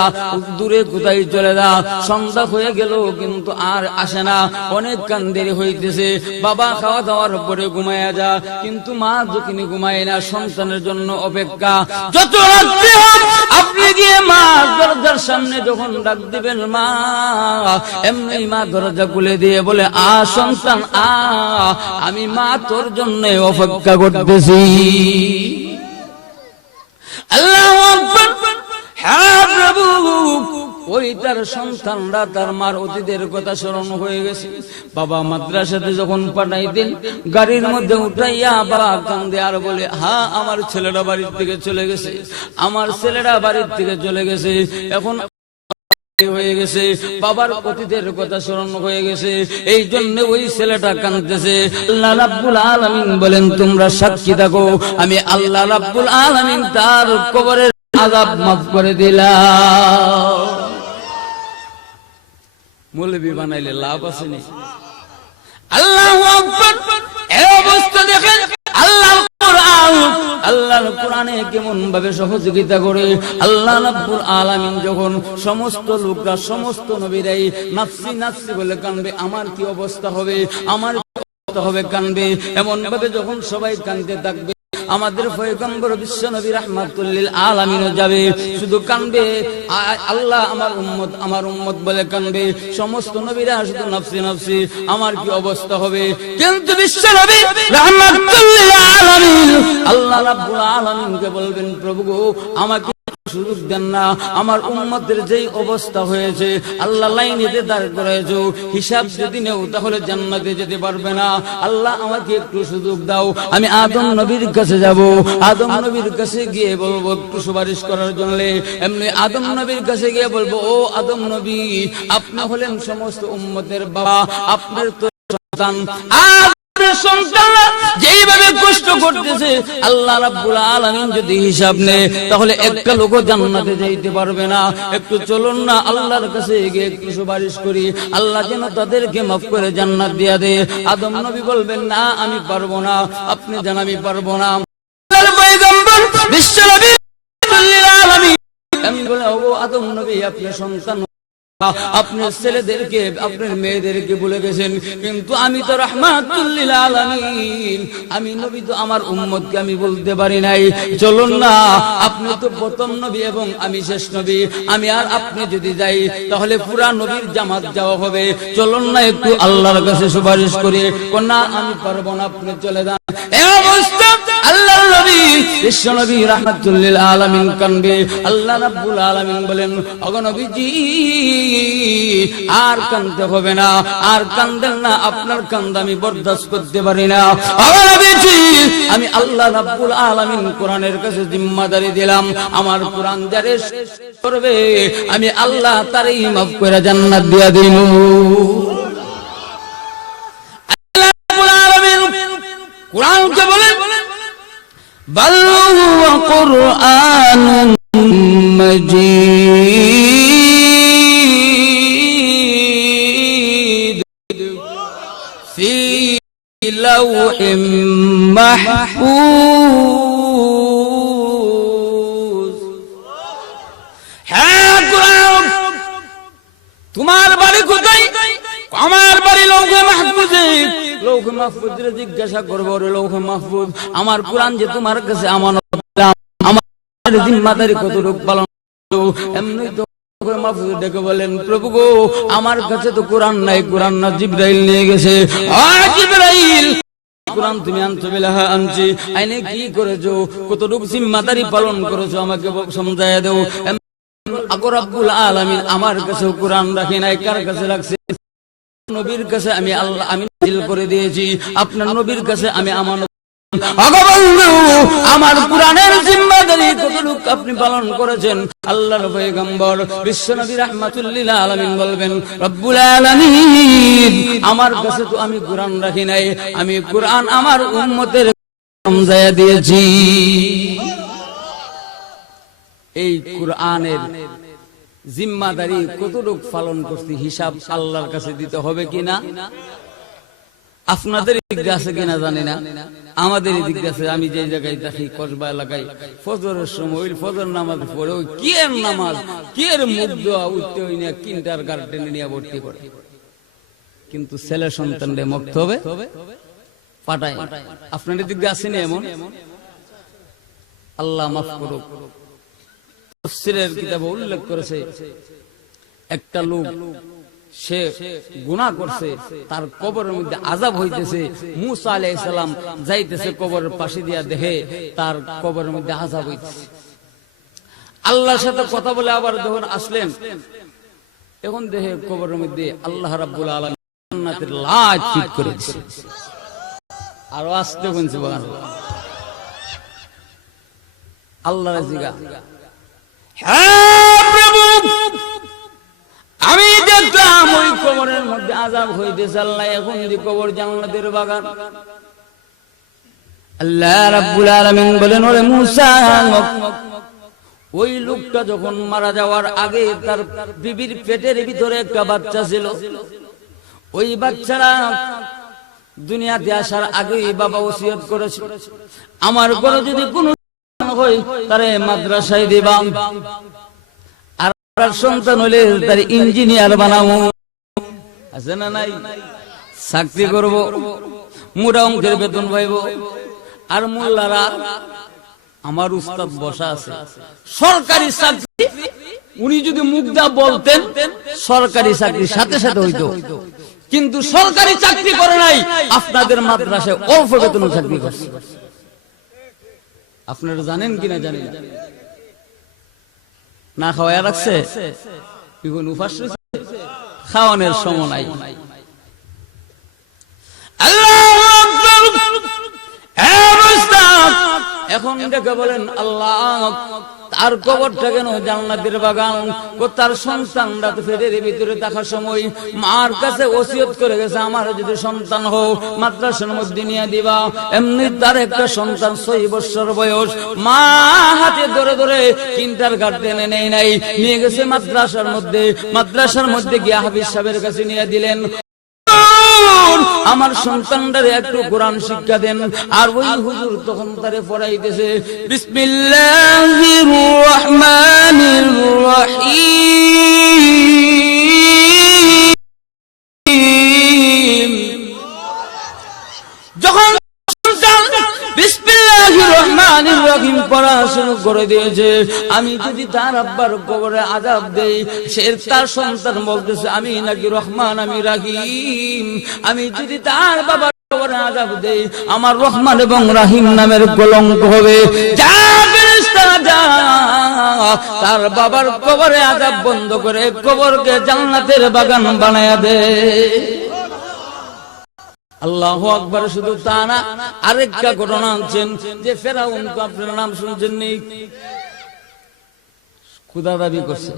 দূরে কোথায় চলে যা, সন্ধ্যা হয়ে গেল কিন্তু আর আসে না, অনেক কান দেরি হইতেছে, বাবা খাওয়া দাওয়ার পরে ঘুমায়া যা, কিন্তু মা যখন ঘুমায় না, সন্তানের জন্য অপেক্ষা। যত রাত্রি হোক আপনি গিয়ে মা দরজার সামনে যখন ডাক দিবেন, মা, এমনি মা দরজা খুলে দিয়ে বলে, আ সন্তান আ, আমি মা তোর জন্য অপেক্ষা করতেছি। আল্লাহু আকবার। হ্যাঁ প্রভু, ওই তার সন্তানরা তার মার অতীতের কথা স্মরণ হয়ে গেছে। বাবা মাদ্রাসাতে যখন পাঠাইতেন, গাড়ির মধ্যে উঠাইয়া বাবা কান্দে আর বলে, হ্যাঁ আমার ছেলেরা বাড়ির থেকে চলে গেছে, আমার ছেলেরা বাড়ির থেকে চলে গেছে, এখন হয়ে গেছে, বাবার অতীতের কথা স্মরণ হয়ে গেছে, এই জন্য ওই ছেলেটা কাঁদতেছে। আল্লাহ রাব্বুল আলামিন বলেন, তোমরা সাক্ষী থাকো, আমি আল্লাহ রাব্বুল আলামিন তার কবরের আযাব মাফ করে দিলাম। মৌলবী বানাইলে লাভ আছে নি? আল্লাহু আকবার। এই অবস্থা দেখেন, আল্লাহর কোরআনে কেমন ভাবে সহযোগিতা করে। আল্লাহ রাব্বুল আলামিন যখন সমস্ত লোকরা, সমস্ত নবীরাই নাফসি নাফসি বলে কানবে, আমার কি অবস্থা হবে, আমার কি অবস্থা হবে, কানবে, এমন ভাবে যখন সবাই কানতে থাকবে, আমাদের পয়গম্বর বিশ্ব নবী রাহমাতুল লিল আলামিন যাবে, শুধু কানবে, আল্লাহ আমার উম্মত, আমার উম্মত বলে কানবে, সমস্ত নবীরা শুধু নফসি নফসি, আমার কি অবস্থা হবে। কিন্তু বিশ্ব নবী রাহমাতুল লিল আলামিন আল্লাহ রাব্বুল আলামিনকে বলবেন, প্রভু গো, আমাকে সুযোগ দেন না। আমার উম্মতের যেই অবস্থা হয়েছে, আল্লাহ লাইনেতে দাঁড় করাইছো, হিসাব যদি নেও তাহলে জান্নাতে যেতে পারবে না। আল্লাহ আমাকে একটু সুযোগ দাও, আমি আদম নবীর কাছে যাব। আদম নবীর কাছে গিয়ে বলবো একটু সুপারিশ করার জন্য। এমনি আদম নবীর কাছে গিয়ে বলবো, ও আদম নবী, আপনি হলেন সমস্ত উম্মতের বাবা, আপনার তো সন্তান, সন্তানরা যেইভাবে কষ্ট করতেছে, আল্লাহ রাব্বুল আলামিন যদি হিসাব নেয় তাহলে একটা লোকও জান্নাতে যাইতে পারবে না। একটু চলুন না আল্লাহর কাছে গিয়ে একটু সুপারিশ করি, আল্লাহ যেন তাদেরকে মাফ করে জান্নাত দিয়া দেয়। আদম নবী বলবেন, না আমি পারবো না। আপনি জান আমি পারবো না। আল্লাহর পয়গম্বর বিশ্বনবী সাল্লাল্লাহু আলাইহি আমি বলে, ও আদম নবী, আপনি সন্তান, আপনার ছেলেদেরকে আপনার মেয়েদেরকে বলে গেছেন, কিন্তু আমি তো রাহমাতুল লিল আলামিন, আমি নবী তো আমার উম্মতকে আমি বলতে পারি নাই। চলুন না, আপনি তো প্রথম নবী এবং আমি শেষ নবী, আমি আর আপনি যদি যাই তাহলে পুরা নবীর জামাত যাওয়া হবে। চলুন না একটু আল্লাহর কাছে সুপারিশ করি। না আমি পারবো না, আপনি চলে যান। এই অবস্থা আল্লাহর নবী বিশ্ব নবী রাহমাতুল লিল আলামিন কানবে। আল্লাহ রাব্বুল আলামিন বলেন, ওগো নবীজি, আর কান্দতে হবে না, আর কান্দেন না, আপনার কান্দা আমি বরদাস্ত করতে পারি না। ওগো নবীজি, আমি আল্লাহ রাব্বুল আলামিন কোরআনের কাছে জিম্মাদারি দিলাম, আমার কোরআন যারে করবে আমি আল্লাহ তারই মাফ করে জান্নাত দিয়া দিন। আল্লাহ রাব্বুল আলামিন কোরআনকে বলেন, বাল হুয়া কুরআনুম মাজিদ ফি লাওহিম মাহফুজ। হ্যাঁ কোরআন, তোমার বাড়ি কোথায়? আমার বাড়ি লৌহে মাহফুজে। লৌহে মাহফুজের জিজ্ঞাসা করবো, রে লৌহে মাহফুজ, আমার কোরআন যে তোমার কাছে আমানত দিলাম, আমার জিম্মাদারি কতটুকু পালন করো? এমনি তো লৌহে মাহফুজ ডেকে বলেন, প্রভু গো, আমার কাছে তো কোরআন নাই, কোরআন না জিবরাইল নিয়ে গেছে। জিবরাইল, কোরআন তুমি আনছো? বলে হ্যাঁ আনছি। আইনে কি করেছো, কতটুকু জিম্মাদারি পালন করেছো আমাকে সমঝাইয়া দেও। আগো রাব্বুল আলামিন আমার কাছে কোরআন রাখি নাই, কার কাছে রাখছে? নবীর কাছে আমি আল্লাহ আমি নাযিল করে দিয়েছি, আপনার নবীর কাছে আমি আমানত। আমার কোরআনের জিম্মাদারি কতটুকু আপনি পালন করেছেন? আল্লাহর পয়গম্বর বিশ্বনবী রাহমাতুল লিল আলামিন বলবেন, রব্বুল আলামিন আমার কাছে তো আমি কোরআন রাখি নাই, আমি কোরআন আমার উম্মতের সমঝাইয়া দিয়েছি। এই কোরআনের জিম্মাদারি কতটুকু পালন করছি হিসাব আল্লাহর কাছে দিতে হবে কিনা? আপনাদের দিকে আছে কিনা জানি না, আমাদের দিকে আছে। আমি যে জায়গায় থাকি কসবা এলাকায়, ফজরের সময় ফজর নামাজ পড়ে ওই কি এর নামাজ, কি এর মুখ দেওয়া উঠতে হই না, কিন্টার গার্ডেনে নিয়ে ভর্তি করে, কিন্তু ছেলে সন্তানরে মক্তবে পাঠায়। আপনাদের দিকে আসেনি এমন? আল্লাহ মাফ করুক। তাফসীরের কিতাবে উল্লেখ করেছে, একটা লোক সে গুনাহ করছে, তার কবরের মধ্যে আযাব হইতেছে। মুসা আলাইহিস সালাম যাইতেছে কবরের পাশে দিয়া, দেখে তার কবরের মধ্যে আযাব হইতেছে। আল্লাহর সাথে কথা বলে আবার যখন আসলেন, এখন দেখে কবরের মধ্যে আল্লাহ রাব্বুল আলামিন জান্নাতের লাইট ফিট করে দিয়েছে। আরো আসতে বলছে, আল্লাহ রাজিগা, হ্যাঁ প্রভু, আমি দেখলাম ওই কবরের মধ্যে আযাব হইতেছে। আল্লাহ এখন দি কবর জান্নাতের বাগান। আল্লাহ রাব্বুল আলামিন বলেন, ওরে মুসা, ওই লোকটা যখন মারা যাওয়ার আগে তার বিবির পেটের ভিতরে একটা বাচ্চা ছিল। ওই বাচ্চারা দুনিয়াতে আসার আগে বাবা ওসিয়ত করেছে, আমার ঘরে যদি কোনো হয় তারে মাদ্রাসায় দিবাম, আর সন্তান হলে তার ইঞ্জিনিয়ার বানাবো। আছে না নাই? চাকরি করব, মোটা অঙ্কের বেতন পাইব। আর মোল্লারা, আমার উস্তাদ বসা আছে সরকারি চাকরি, উনি যদি মুগ্ধা বলতেন সরকারি চাকরি সাথে সাথে হইতো, কিন্তু সরকারি চাকরি করে নাই, আপনাদের মাদ্রাসায় অল্প বেতন চাকরি করছে। আপনারা জানেন কিনা জানেন? না খাওয়ায় রাখছে, এখন উপাস খাওয়ানোর সময় নাই। এখন ডেকে বলেন আল্লাহ, তার কবরটা কেন জান্নাতের বাগান? তার সন্তানরা তো পেটের ভিতরে থাকার সময় মার কাছে ওসিয়ত করে গেছে, আমার যদি সন্তান হোক মাদ্রাসার মধ্যে নিয়ে দিবা। এমনি তার একটা সন্তান 6 বছর বয়স, মা হাতে ধরে ধরে কিন্ডারগার্টেনে নেই নাই, নিয়ে গেছে মাদ্রাসার মধ্যে গিয়ে হাফিজ সাহেবের কাছে নিয়ে দিলেন, আমার সন্তানটারে একটু কোরআন শিক্ষা দেন। আর ওই হুজুর তখন তারে পড়াইতেছে বিসমিল্লাহির রহমানির রহিম। যখন বিসমিল্লাহির রহমানির রহিম পড়া শুরু করে দিয়েছে, আমি যদি তার আব্বার কবরে আযাব দেই, সে তার সন্তান বলতেছে আমি নাকি রহমান, আমি রাহিম। আমি যদি তার বাবার কবরে আযাব দেই, আমার রহমান এবং রাহিম নামের কলঙ্ক হবে। যা ফেরেশতারা যা, তার বাবার কবরে আযাব বন্ধ করে কবরকে জান্নাতের বাগান বানায়া দে। আল্লাহু আকবার। শুধু তা না, আরেকটা ঘটনা আনছেন যে ফেরাউন, তো আপনার নাম শুনছেন নি, খোদা দাবি করছে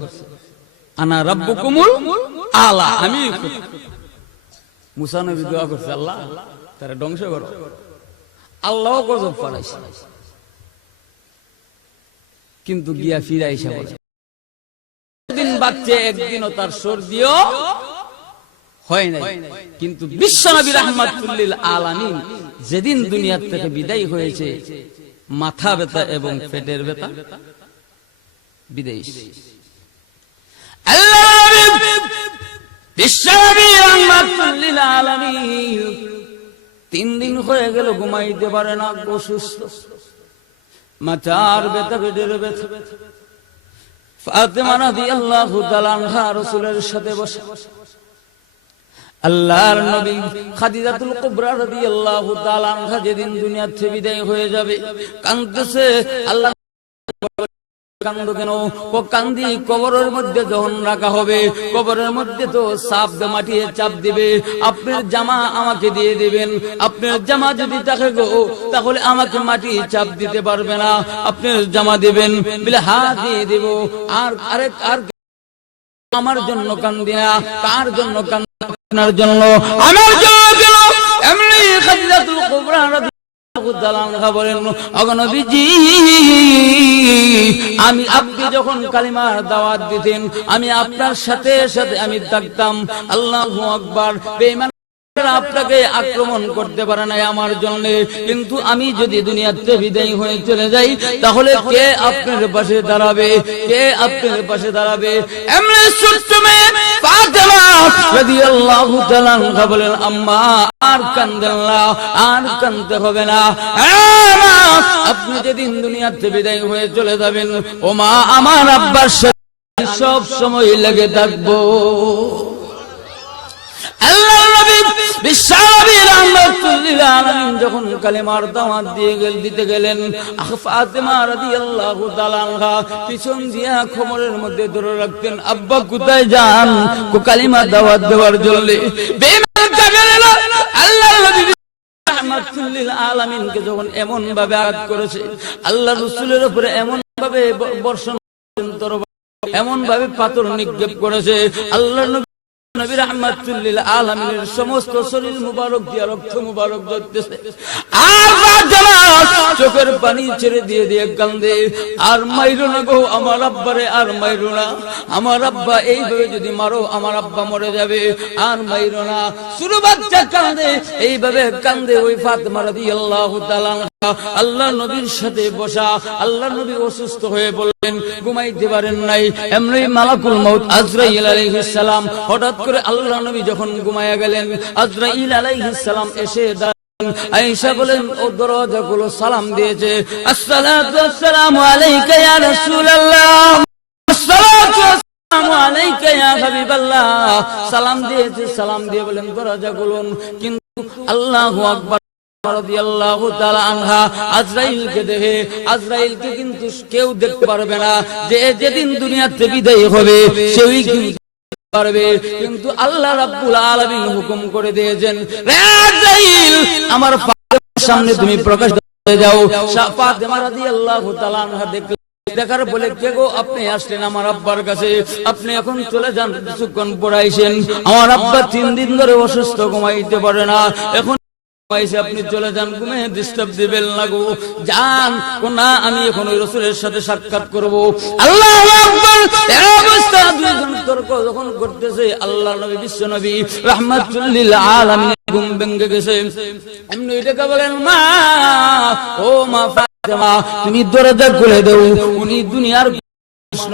আনা রাব্বুকুমুল আলা, আমি মুসা নবী দোয়া করছে আল্লাহ তারা ধ্বংস করো, আল্লাহ গজব পড়াইছে, কিন্তু গিয়া ফিরে আইসা বলে দিন বাচ্চা, একদিনও তার সর্দিও হয় নাই। কিন্তু বিশ্বনবী রাহমাতুল লিল আলামিন যেদিন দুনিয়া থেকে বিদায় হয়েছে, মাথা ব্যথা এবং পেটের ব্যথা বিদায়। আল্লাহ বিশ্বনবী রাহমাতুল লিল আলামিন 3 দিন হয়ে গেল ঘুমাইতে পারে না, অসুস্থ, মাথার ব্যথা, পেটের ব্যথা। ফাতেমা রাদিয়াল্লাহু তাআলা আনহা রাসূলের সাথে বসে, আল্লাহর নবী খাদিজাতুল কুবরা রাদিয়াল্লাহু তাআলা আনহা যেদিন দুনিয়া থেকে বিদায় হয়ে যাবে কাঁদতেছে। আল্লাহ কান্দো কেন? ও কান্দি কবরের মধ্যে যখন রাখা হবে, কবরের মধ্যে তো সাপ মাটি চাপ দিবে, আপনার জামা আমাকে দিয়ে দিবেন। আপনার জামা যদি থাকে গো, তাহলে আমাকে মাটি চাপ দিতে পারবে না, আপনার জামা দিবেন বলে হাত দিয়ে দেব। আর আমার জন্য কান্দি না, কার জন্য কান্দি? আপনার জন্য, আমার জন্য। এমনি খাদিজাতুল কুবরা রাদিয়াল্লাহু তাআলা আনহা বলেন, ওগো নবীজি, আমি আপনি যখন কালিমার দাওয়াত দিতেন, আমি আপনার সাথে সাথে আমি থাকতাম। আল্লাহু আকবার। বেঈমান আপনাকে আক্রমণ করতে পারে না আমার জন্য, কিন্তু আমি যদি দুনিয়াতে বিদায় হয়ে চলে যাই, তাহলে কে আপনার পাশে দাঁড়াবে? কে আপনার পাশে দাঁড়াবে? এমনি ছোট্ট মেয়ে ফাতেমা রাদিয়াল্লাহু তাআলা আনহা বলেন, আম্মা আর কান্দেন না, আর কান্দতে হবে না। আপনি যেদিন দুনিয়াতে বিদায় হয়ে চলে যাবেন, ও মা, আমার আব্বার সাথে সব সময় লেগে থাকবো। আল্লাহর নবী বিশ্বনবী রাহমাতুল লিল আলামিন যখন কালেমার দাওয়াত দিতে গেলেন, ফাতেমা রাদিয়াল্লাহু তাআলা আনহা পিছন দিয়া খবরের মধ্যে ধরে রাখতেন, আব্বা কোথায় যান কালিমার দাওয়াত দেওয়ার জন্য? বেঈমান কাফেররা আল্লাহর নবী রাহমাতুল লিল আলামিনকে যখন এমন ভাবে আঘাত করেছে, আল্লাহর রাসূলের উপরে এমন ভাবে বর্ষণ, এমন ভাবে পাথর নিক্ষেপ করেছে, আল্লাহর নবী রাহমাতুল লিল আলামিনের সমস্ত শরীর মুবারক দিয়া রক্ত মুবারক ঝরতেছে। আর চোখের পানি ছেড়ে দিয়ে দিয়ে কান্দে, আর মাইরো না গো আমার আব্বারে, আর মাইরো না, আমার আব্বা এইভাবে যদি মারো আমার আব্বা মরে যাবে, আর মাইরো না। ছোট বাচ্চা কান্দে, এইভাবে কান্দে। ওই ফাতেমা রাদিয়াল্লাহু তাআলা আল্লাহ নবীর সাথে বসা, আল্লাহ নবী অসুস্থ হয়ে বললেন, ঘুমাইতে পারেন নাই। এমনি মালাকুল মউত আজরাইল আলাইহিস সালাম হঠাৎ করে আল্লাহ নবী যখন ঘুমায়া গেলেন, আজরাইল আলাইহিস সালাম এসে আয়েশা বলেন, ও দরজাগুলো সালাম দিয়েছে, আসসালাতু ওয়াসসালামু আলাইকা ইয়া রাসূলুল্লাহ, আসসালাতু ওয়াসসালামু আলাইকা ইয়া হাবিবাল্লাহ। সালাম দিয়েছে, সালাম দিয়ে বলেন দরজাগুলো, কিন্তু আল্লাহু আকবার রাদিয়াল্লাহু তাআলা আনহা আজরাইলকে দেখে, আজরাইলকে কিন্তু কেউ দেখতে পারবে না, যে যেদিন দুনিয়াতে বিদায় হবে সেই কিন্তু পারবে, কিন্তু আল্লাহ রাব্বুল আলামিন হুকুম করে দিয়েছেন, রে আজরাইল আমার সামনে তুমি প্রকাশ হয়ে যাও। ফাতেমা রাদিয়াল্লাহু তাআলা আনহা দেখার বলে, কে গো আপনি আসলেন আমার আব্বার কাছে, আপনি এখন চলে যান, কিছুক্ষণ পড়াইছেন, আমার আব্বা 3 দিন ধরে অসুস্থ, ঘুমাইতে পারে না, এখন আপনি চলে যান, ঘুমে ডিস্টার্ব দিবেন না গো, যান। না, আমি এখন ওই রাসূলের সাথে সাক্ষাৎ করব। আল্লাহু আকবার। এই অবস্থা দুইজন তর্ক যখন করতেছে, আল্লাহর নবী বিশ্ব নবী রাহমাতুল লিল আলামিন ঘুম ভেঙে গেছে। এমনি এটাকে বলেন, মা, ও মা ফাতেমা, তুমি দরজা খুলে দাও, উনি দুনিয়ার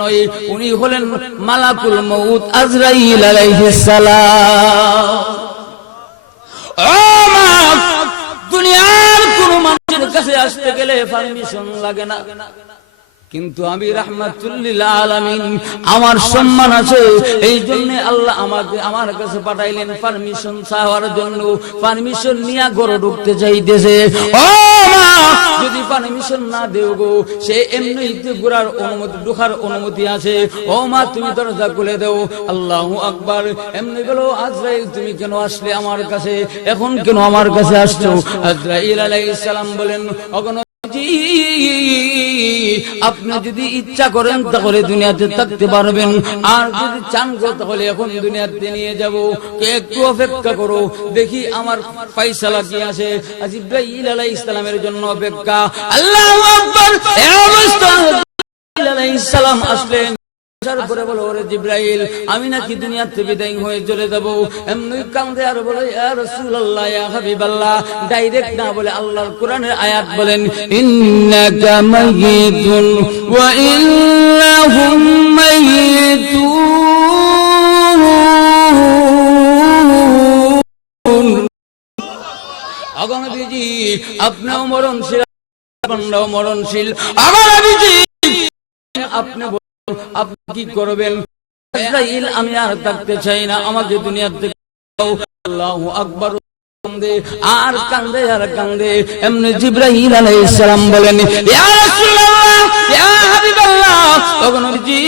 নয়, উনি হলেন মালাকুল মউত আজরাইল আলাইহিস সালাম। দুনিয়ার কোন মানুষের কাছে আসতে গেলে পারমিশন লাগে না, কিন্তু আমি রাহমাতুল লিল আলামিন, আমার সম্মান আছে, এই জন্য আল্লাহ আমাকে আমার কাছে পাঠাইলেন পারমিশন চাওয়ার জন্য। পারমিশন নিয়ে ঘরে ঢুকতে চাইতেছে। ও মা, যদি পারমিশন না দেও গো, সে এমনিতে ঘোরার অনুমতি, ঢোকার অনুমতি আছে। ও মা, তুমি দরজা খুলে দাও। আল্লাহু আকবার। এমনি বলো, আজরাইল তুমি কেন আসলে আমার কাছে, এখন কেন আমার কাছে আসছো? আজরাইল আলাইহিস সালাম বলেন, অগণজি, আপনি যদি ইচ্ছা করেন তাহলে দুনিয়াতে থাকতে পারবেন, আর যদি চান গো তাহলে এখন দুনিয়াতে নিয়ে যাব, একটু অপেক্ষা করো, দেখি আমার ফয়সালা কি আছে। জিবরাইল আলাইহিস সালামের জন্য অপেক্ষা। আল্লাহু আকবার। এই অবস্থা জিবরাইল আলাইহিস সালাম আসলেন। পরে বলো, ওরে জিবরাইল, আমি নাকি দুনিয়াতে বিদায় হয়ে চলে যাব। এমনি কান্দে আর বলে, ইয়া রাসূলুল্লাহ, ইয়া হাবিবাল্লাহ, ডাইরেক্ট না বলে আল্লাহর কোরআনের আয়াত বলেন, ইন্নাকা মাইয়িতুন ওয়া ইন্নাহুম মাইয়িতুন। আগনবীজি, আপনিও মরণশীল, আপনারাও মরণশীল। আগনবীজি, আপনি আপনি কি করবেন? আজরাইল, আমি আর থাকতে চাই না, আমাকে দুনিয়া থেকে দাও। আল্লাহু আকবার। আর কান্দে আর কান্দে। এমনি জিবরাইল আলাইহিস সালাম বলেন, ইয়া রাসূলুল্লাহ, ইয়া হাবিবাল্লাহ, ওগো নবীজি,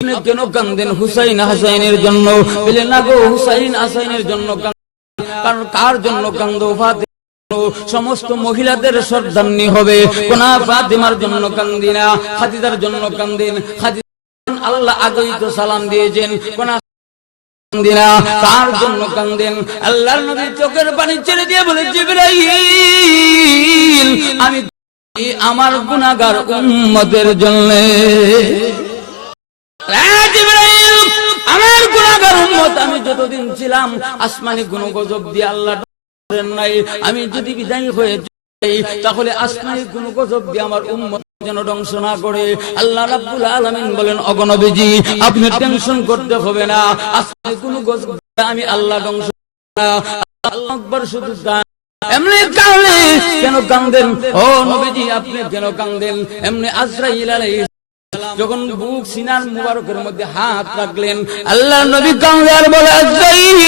আপনি কেন কান্দেন হুসাইন হাসাইনের জন্য? বলেন, না গো, হুসাইন হাসাইনের জন্য কারণ কার জন্য কান্দো? ফাতেমা, সমস্ত মহিলাদের সর্দান্নি হবে, কোন ফাতেমার জন্য কান্দিনা, খাদিজার জন্য কান্দিন। খাদিজা আল্লাহ আগেই তো সালাম দিয়েছেন, কোন কান্দিনা, কার জন্য কান্দেন? আল্লাহর নবী চোখের পানি ছেড়ে দিয়ে বলে, জিবরাইল, আমি আমার গুনাহগার উম্মতের জন্য। জিবরাইল, আমার গুনাহগার উম্মত, আমি যতদিন ছিলাম আসমানি গুণগজব দিয়ে আল্লাহ নাই, আমি যদি বিদায় হয়ে যাই তাহলে আসমানি গুণগজব দিয়ে আমার উম্মত যেন ধ্বংস না করে। আল্লাহ রাব্বুল আলামিন বলেন, ওগো নবীজি, আপনি টেনশন করতে হবে না, আসমানি গুণগজব আমি আল্লাহ ধ্বংস না। আল্লাহু আকবার। শুধু এমনি কাঁদলে কেন কাঁদেন? ও নবীজি, আপনি কেন কাঁদেন? এমনি আজরাইল আলাইহিস সালাম যখন বুক সিনার মুবারকের মধ্যে হাত রাখলেন, আল্লাহর নবী কাঁদে আর বলে, আজরাইল,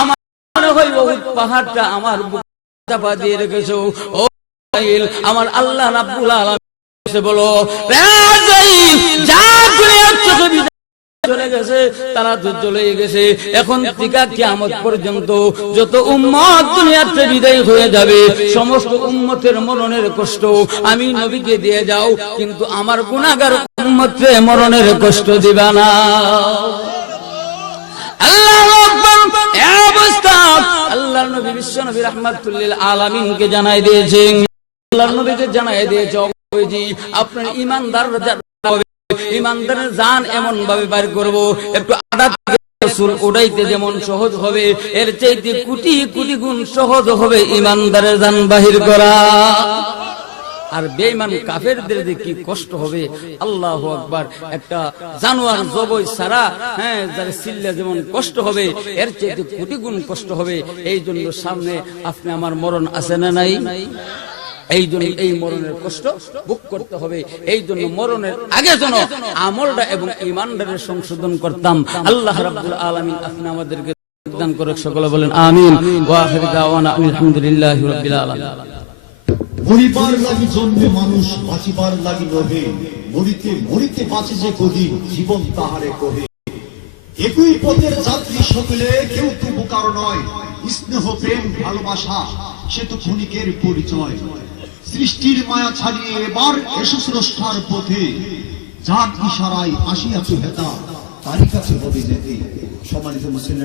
আমার পাহাড়টা আমার বুকে চাপা দিয়ে রেখেছো। ও আজরাইল, আমার আল্লাহ রাব্বুল আলামিন বলো, আজরাইল, যা দুনিয়া থেকে বিদায় চলে গেছে, তারা তো চলে গেছে, এখন থেকে কিয়ামত পর্যন্ত যত উম্মত দুনিয়াতে বিদায় হয়ে যাবে, সমস্ত উম্মতের মরণের কষ্ট আমি নবীকে দিয়ে যাও, কিন্তু আমার গুনাহগার উম্মতকে মরণের কষ্ট দিবা না। আল্লাহু আকবার। এই অবস্থা আল্লাহর নবী বিশ্ব নবী রাহমাতুল লিল আলামিনকে জানাই দিয়েছেন, আল্লাহর নবীকে জানাই দিয়েছে, ওজি, আপনার ঈমানদার ঈমানদারের জান এমন ভাবে বাইর করব, একটু আদা রাসূল উড়াইতে যেমন সহজ হবে, এর চাইতে কোটি কোটি গুণ সহজ হবে ঈমানদারের জান বাহির করা। আর বেঈমান কাফেরদের যে কি কষ্ট হবে, আল্লাহু আকবার। একটা জানোয়ার জবই সারা, যার সিল্লা যেমন কষ্ট হবে, এর চাইতে কোটি গুণ কষ্ট হবে। এই জন্য সামনে আপনি আমার মরণ আছে না নাই? এই জন্য এই মরণের কষ্ট ভোগ করতে হবে। এই জন্য মরণের আগে যেন আমলটা এবং ঈমানদারের সংশোধন করতাম। আল্লাহ রাব্বুল আলামিন আপনি আমাদেরকে দান করে সকলে বলেন আমিন। ওয়া আখিরু দাওয়ানা আলহামদুলিল্লাহি রাব্বিল আলামিন। মরিবার লাগি জন্মে মানুষ, বাঁচিবার লাগি নহে, মরিতে মরিতে বাঁচে যে কদিন, জীবন তাহারে কহে। একই পথের যাত্রী সকলে, কেউ তো বোকার নয়, স্নেহ প্রেম ভালোবাসা সে তো ক্ষণিকের পরিচয়। সৃষ্টির মায়া ছাড়িয়ে এবার এসো স্রষ্টার পথে, যার ইশারায় আসিয়াছে হেতা তারই কাছে হবে যেতে। সম্মানিত মুসলিম